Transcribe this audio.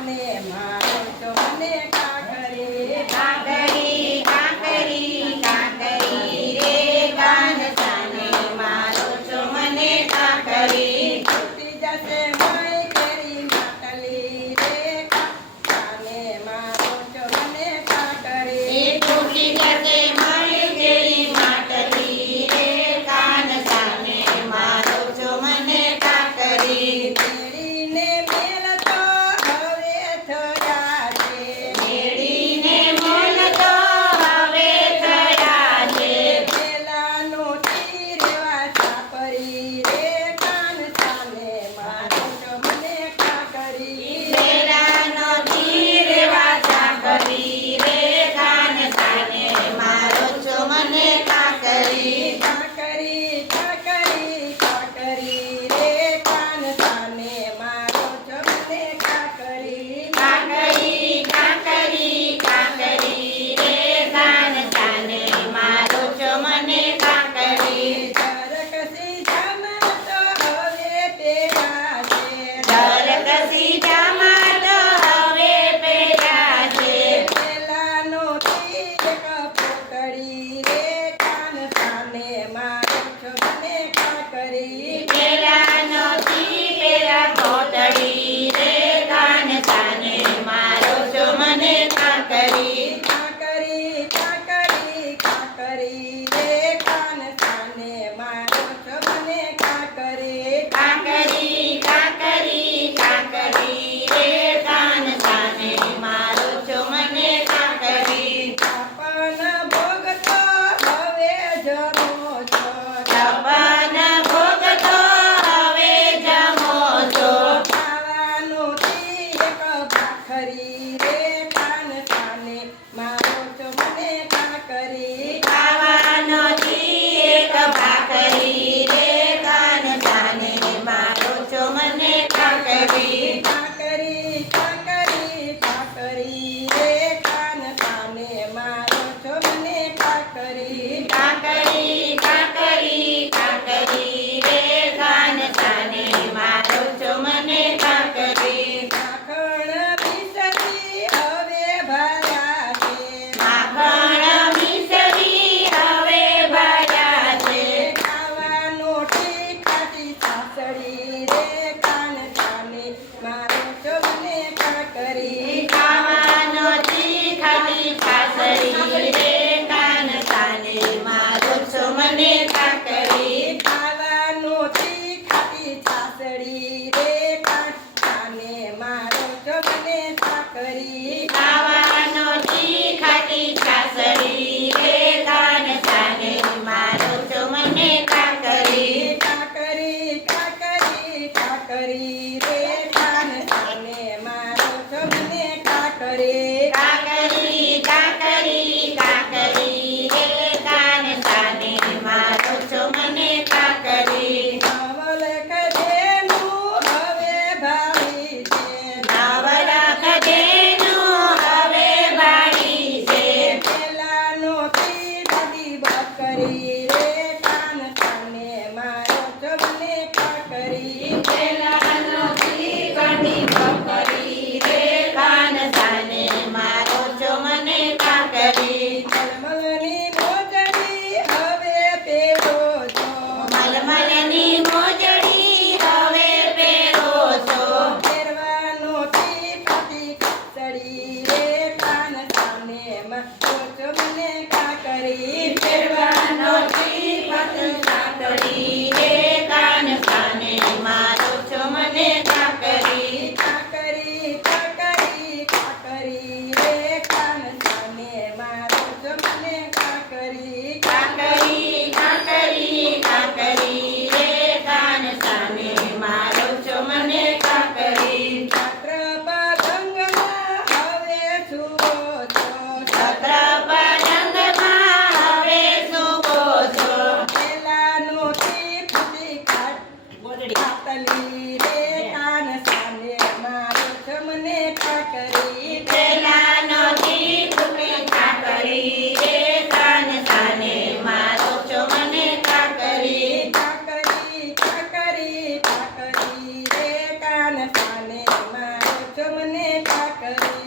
સાને મારો છો મને કાકરી કાકરી કાકરી કાકરી રે કાન સાને મારો છો મને કાકરી તૂટી જશે મય કેરી માટલી રે સાને મારો છો મને કાકરી તૂટી જશે મારી જેવી માટલી રે કાન સાને મારો છો મને કાકરી મેળીને મેલ તો હવે થયા છે મેળીને મોલ તો હવે થયા છે પેલાનો તીરેવા સાપરી રે કાન સાને મારો છો મને કાકરી પેલાનો તીર વાચા કરી રે કાન સાને મારો છો મને કાકરી કાકરી કાકરી કાકરી રે કાન સાને મારો છો મને કાકરી કાકરી કાકરી કાકરી રે કાન સાને મારો છો મને કાકરી ચરકસી જમા તો હવે પેલા છે ધરકસી જામા તો હવે પેલા છે પેલાનો તીર કપોતળી રે કાન સાને મારો છો મને કાકરી પેલાનો પેલા કોટડી રે કાન સાને મારો છો મને કાકરી કાકરી કાકરી કાકરી રે કાન સાને મારો છો મને કાકરી કાકરી કાકરી કાકરી રે કાન સાને મારો છો મને કાકરી આપણ ભોગ તો હવે જમો છો તપન ભોગ તો હવે જમો છો ખાવાનું તીર ભાખરી રે કાન સાને મારો છો મને કાકરી ખાવાનો એક ભાખરી રે કાન સાને મારો છો મને કાકરી કાકરી કાકરી કાકરી રે કાન સાને મારો છો મને કાકરી કાકરી કાકરી કાકરી રે કાન સાને મારો છો મને કાકરી માખણ મિસરી હવે ભર્યા છે માખણ મિસરી હવે ભર્યા છે ખાવાનો ટીકાથી સાસડી રે કાન સાને મારો છો મને કાકરી ખાવાનો તીખાટી પાસળી રે કાન સાને મારો છો મને કાકરી ખાવાનો તીખાથી સાસડી રે કાન સાને મારો છો મને કાકરી ખાવાનો તીખાટી પાસળી રે કાન સાને મારો છો મને કાકરી કાકરી કાકરી કાકરી રે કાન સાને મારો છો મને કાકરી કાકરી કાકરી કાકરી રે કાન સાને મારો છો મને કાકરી નવલ કદેનું હવે ભાવી છે નવલખ જેનું હવે ભાડી છે પેલાનો તીરથી બકરી રે કાન સાને મારો છો મને કાકરી પેલાનો તીખાટી બકરી રે કાન સાને મારો છો મને કાકરી મલમલની મોજડી હવે પેલો છો મલમલની મોજડી હવે પહેરો છો પહેરવાનો તીરથી કાતડી રે કાન સાને મારો છો મને કાકરી પહેરવાનો તીખાટી કાકડી રે કાન સાને મારો છો મને કાકરી કાકરી કાકરી કાકરી રે કાન સાને મારો છો મને કાકરી કાકરી કાકરી કાકરી રે કાન સાને મારો છો મને કાકરી છત્ર પતંગમાં હવે છુઓ છો છત્ર પતંગમાં હવે સૂવો છો પેલાનો તીરથી કાતલી રે કાન સાને મારો છો મને કાકરી પેલાનો તીખાટી કાકડી રે કાન સાને મારો છો મને કાકરી કાકરી કાકરી કાકરી રે કાન સાને મારો છો મને કરી